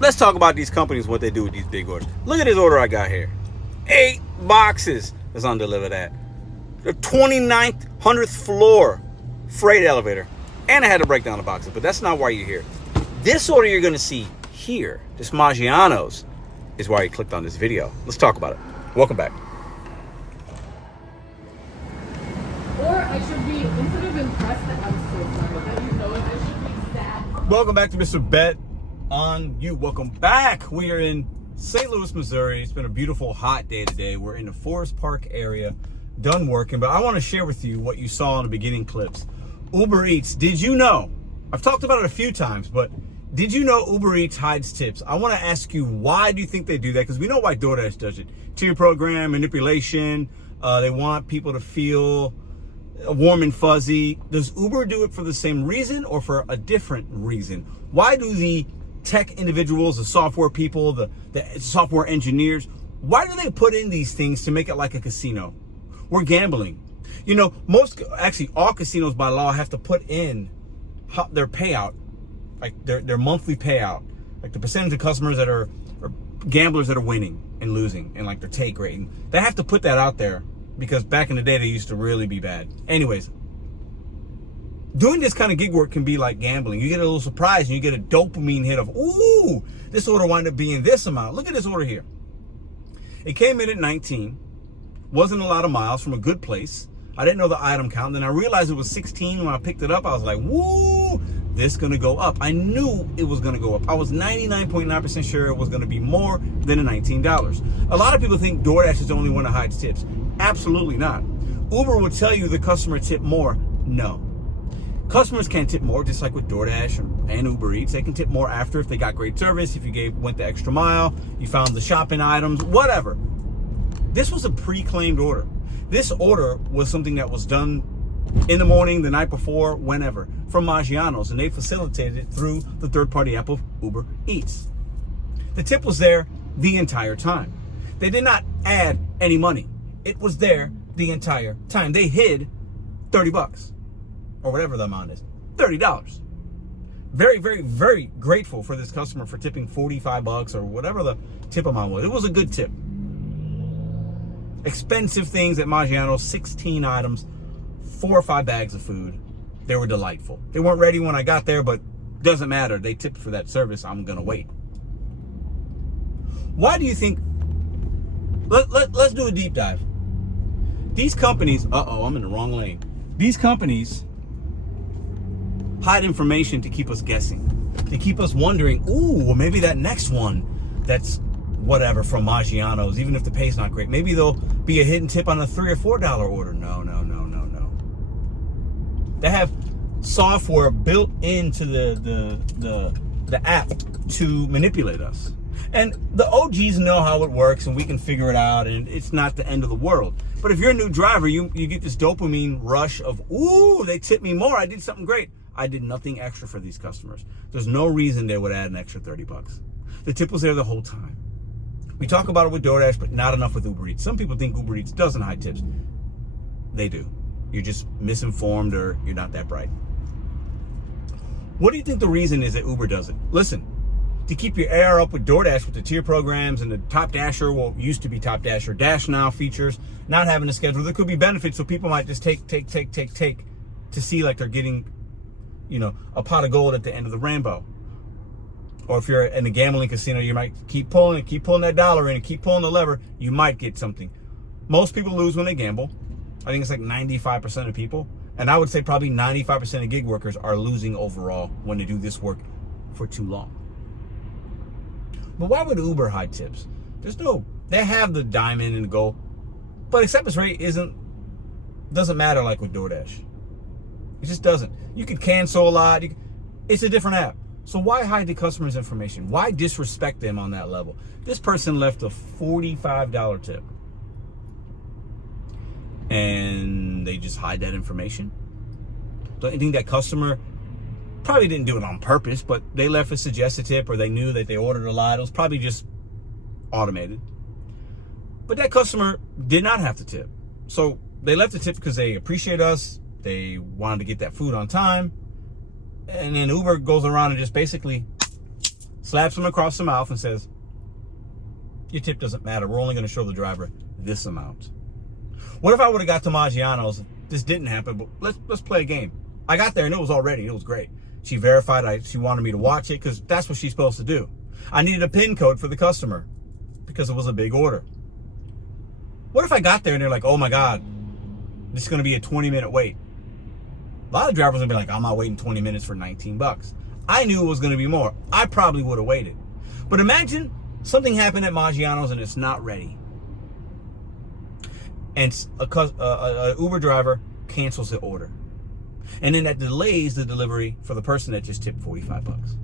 let's talk about these companies, what they do with these big orders. Look at this order I got here. 8 boxes. Let's undeliver that. The 29th, 100th floor freight elevator. And I had to break down the boxes, but that's not why you're here. This order you're going to see here, this Maggiano's, is why you clicked on this video. Let's talk about it. Welcome back. Or I should be, instead of impressed that I'm so sorry that you know it, I should be sad. Welcome back to Mr.BetonYou. Welcome back. We are in St. Louis, Missouri. It's been a beautiful, hot day today. We're in the Forest Park area, done working, but I want to share with you what you saw in the beginning clips. Uber Eats, did you know? I've talked about it a few times, but did you know Uber Eats hides tips? I want to ask you, why do you think they do that? Because we know why DoorDash does it. Tier program, manipulation. They want people to feel warm and fuzzy. Does Uber do it for the same reason or for a different reason? Why do the tech individuals, the software people, the software engineers, why do they put in these things to make it like a casino? We're gambling. You know, actually all casinos by law have to put in their payout, like their monthly payout, like the percentage of customers that are gamblers that are winning and losing, and like their take rating. They have to put that out there because back in the day they used to really be bad. Anyways, doing this kind of gig work can be like gambling. You get a little surprise and you get a dopamine hit of, ooh, this order wound up being this amount. Look at this order here. It came in at 19, wasn't a lot of miles from a good place. I didn't know the item count. Then I realized it was 16 when I picked it up. I was like, woo, this is gonna go up. I knew it was gonna go up. I was 99.9% sure it was gonna be more than the $19. A lot of people think DoorDash is the only one that hides tips. Absolutely not. Uber will tell you the customer tip more. No. Customers can tip more, just like with DoorDash and Uber Eats. They can tip more after if they got great service, if you went the extra mile, you found the shopping items, whatever. This was a pre-claimed order. This order was something that was done in the morning, the night before, whenever, from Maggiano's, and they facilitated it through the third-party app of Uber Eats. The tip was there the entire time. They did not add any money. It was there the entire time. They hid 30 bucks, or whatever the amount is, $30. Very, very, very grateful for this customer for tipping 45 bucks or whatever the tip amount was. It was a good tip. Expensive things at Maggiano's, 16 items, 4 or 5 bags of food. They were delightful. They weren't ready when I got there, but doesn't matter. They tipped for that service. I'm gonna wait. Why do you think? Let's do a deep dive. These companies, I'm in the wrong lane. These companies hide information to keep us guessing, to keep us wondering, ooh, well, maybe that next one that's whatever from Maggiano's, even if the pay's not great, maybe there'll be a hidden tip on a $3 or $4 order. No. They have software built into the app to manipulate us. And the OGs know how it works and we can figure it out and it's not the end of the world. But if you're a new driver, you get this dopamine rush of, ooh, they tipped me more. I did something great. I did nothing extra for these customers. There's no reason they would add an extra 30 bucks. The tip was there the whole time. We talk about it with DoorDash, but not enough with Uber Eats. Some people think Uber Eats doesn't hide tips. They do. You're just misinformed or you're not that bright. What do you think the reason is that Uber does it? Listen, to keep your AR up with DoorDash with the tier programs and the Top Dasher, well, used to be Top Dasher, Dash Now features, not having a schedule, there could be benefits, so people might just take to see like they're getting, you know, a pot of gold at the end of the rainbow. Or if you're in a gambling casino, you might keep pulling that dollar in and keep pulling the lever, you might get something. Most people lose when they gamble. I think it's like 95% of people. And I would say probably 95% of gig workers are losing overall when they do this work for too long. But why would Uber hide tips? They have the diamond and the gold, but acceptance rate doesn't matter like with DoorDash. It just doesn't. You can cancel a lot. It's a different app. So why hide the customer's information? Why disrespect them on that level? This person left a $45 tip. And they just hide that information? Don't you think that customer probably didn't do it on purpose, but they left a suggested tip or they knew that they ordered a lot? It was probably just automated. But that customer did not have to tip. So they left the tip because they appreciate us. They wanted to get that food on time. And then Uber goes around and just basically slaps him across the mouth and says, your tip doesn't matter. We're only going to show the driver this amount. What if I would have got to Maggiano's? This didn't happen, but let's play a game. I got there and it was all ready. It was great. She verified she wanted me to watch it because that's what she's supposed to do. I needed a PIN code for the customer because it was a big order. What if I got there and they're like, oh my God, this is going to be a 20-minute wait. A lot of drivers would be like, I'm not waiting 20 minutes for 19 bucks. I knew it was going to be more. I probably would have waited. But imagine something happened at Maggiano's and it's not ready. And a Uber driver cancels the order. And then that delays the delivery for the person that just tipped 45 bucks.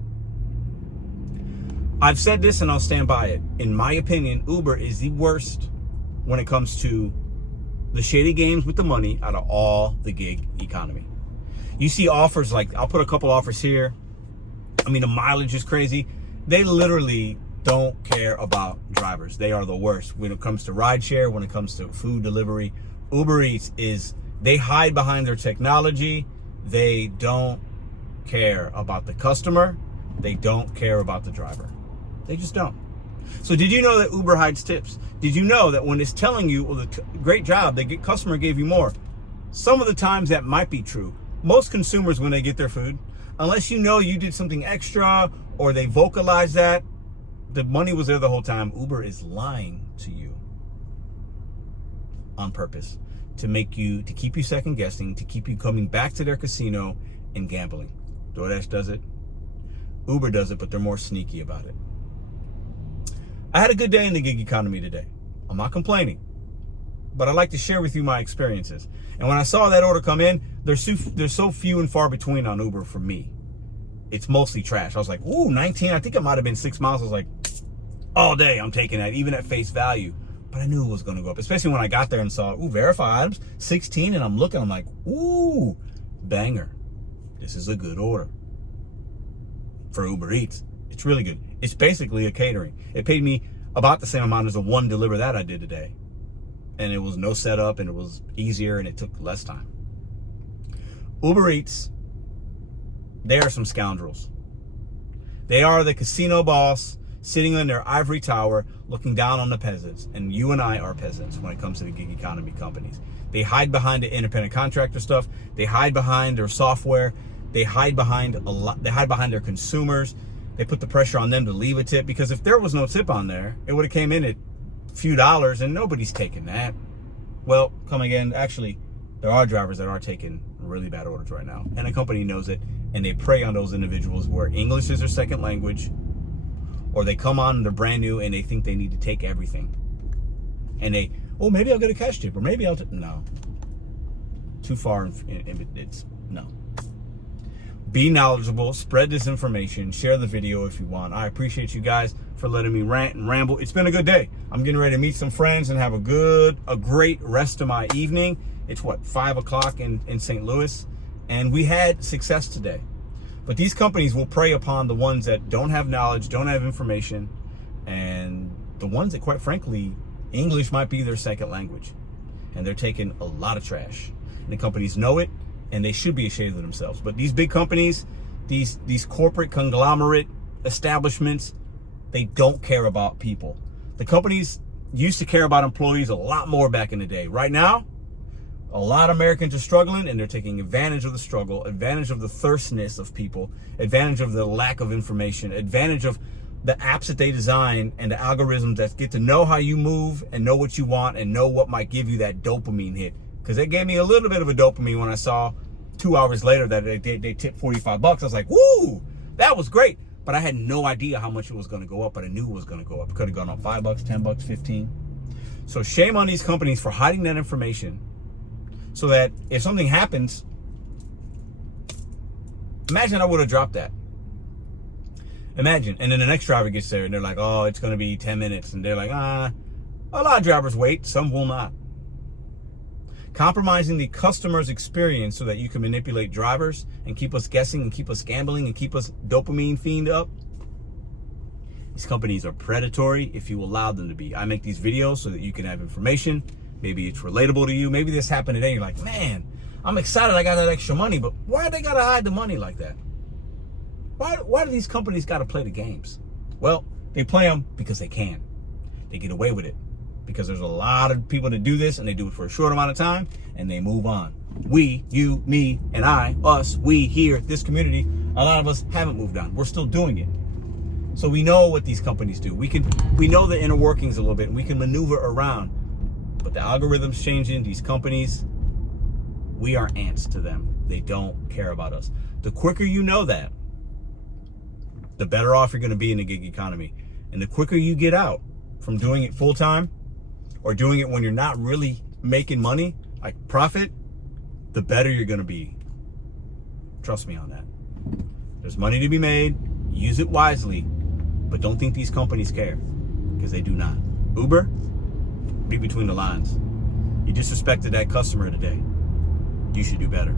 I've said this and I'll stand by it. In my opinion, Uber is the worst when it comes to the shady games with the money out of all the gig economy. You see offers like, I'll put a couple offers here. I mean, the mileage is crazy. They literally don't care about drivers. They are the worst when it comes to rideshare, when it comes to food delivery. Uber Eats they hide behind their technology. They don't care about the customer. They don't care about the driver. They just don't. So did you know that Uber hides tips? Did you know that when it's telling you, well, great job, the customer gave you more? Some of the times that might be true. Most consumers, when they get their food, unless you know you did something extra or they vocalize that, the money was there the whole time. Uber is lying to you on purpose to keep you second guessing, to keep you coming back to their casino and gambling. DoorDash does it. Uber does it, but they're more sneaky about it. I had a good day in the gig economy today. I'm not complaining, but I like to share with you my experiences. And when I saw that order come in, there's so few and far between on Uber for me. It's mostly trash. I was like, ooh, 19. I think it might have been 6 miles. I was like, all day I'm taking that, even at face value. But I knew it was going to go up, especially when I got there and saw, ooh, verify items, 16. And I'm looking, I'm like, ooh, banger. This is a good order for Uber Eats. It's really good. It's basically a catering. It paid me about the same amount as the one deliver that I did today. And it was no setup and it was easier and it took less time. Uber Eats, they are some scoundrels. They are the casino boss sitting in their ivory tower looking down on the peasants. And you and I are peasants when it comes to the gig economy companies. They hide behind the independent contractor stuff. They hide behind their software. They hide behind their consumers. They put the pressure on them to leave a tip, because if there was no tip on there, it would have came in at a few dollars and nobody's taking that. Well, come again, actually, there are drivers that are taking really bad orders right now, and the company knows it, and they prey on those individuals where English is their second language, or they come on and they're brand new and they think they need to take everything. And maybe I'll get a cash tip, or maybe no. Too far, it's no. Be knowledgeable, spread this information, share the video if you want. I appreciate you guys for letting me rant and ramble. It's been a good day. I'm getting ready to meet some friends and have a great rest of my evening. It's 5 o'clock in St. Louis, and we had success today. But these companies will prey upon the ones that don't have knowledge, don't have information, and the ones that, quite frankly, English might be their second language. And they're taking a lot of trash. And the companies know it, and they should be ashamed of themselves. But these big companies, these corporate conglomerate establishments, they don't care about people. The companies used to care about employees a lot more back in the day. Right now, a lot of Americans are struggling, and they're taking advantage of the struggle, advantage of the thirstness of people, advantage of the lack of information, advantage of the apps that they design and the algorithms that get to know how you move and know what you want and know what might give you that dopamine hit. Because they gave me a little bit of a dopamine when I saw 2 hours later that they tipped 45 bucks. I was like, woo, that was great. But I had no idea how much it was going to go up, but I knew it was going to go up. It could have gone up 5 bucks, 10 bucks, 15. So shame on these companies for hiding that information so that if something happens, imagine I would have dropped that. Imagine. And then the next driver gets there and they're like, oh, it's going to be 10 minutes. And they're like, a lot of drivers wait. Some will not. Compromising the customer's experience so that you can manipulate drivers and keep us guessing and keep us gambling and keep us dopamine fiend up. These companies are predatory if you allow them to be. I make these videos so that you can have information. Maybe it's relatable to you. Maybe this happened today. You're like, man, I'm excited I got that extra money, but why do they got to hide the money like that? Why do these companies got to play the games? Well, they play them because they can. They get away with it because there's a lot of people that do this, and they do it for a short amount of time, and they move on. We, you, me, and I, us, we here, this community, a lot of us haven't moved on. We're still doing it. So we know what these companies do. We know the inner workings a little bit, and we can maneuver around. But the algorithm's changing. These companies, we are ants to them. They don't care about us. The quicker you know that, the better off you're going to be in the gig economy. And the quicker you get out from doing it full time or doing it when you're not really making money, like profit, the better you're going to be. Trust me on that. There's money to be made. Use it wisely. But don't think these companies care, because they do not. Uber, read between the lines. You disrespected that customer today. You should do better.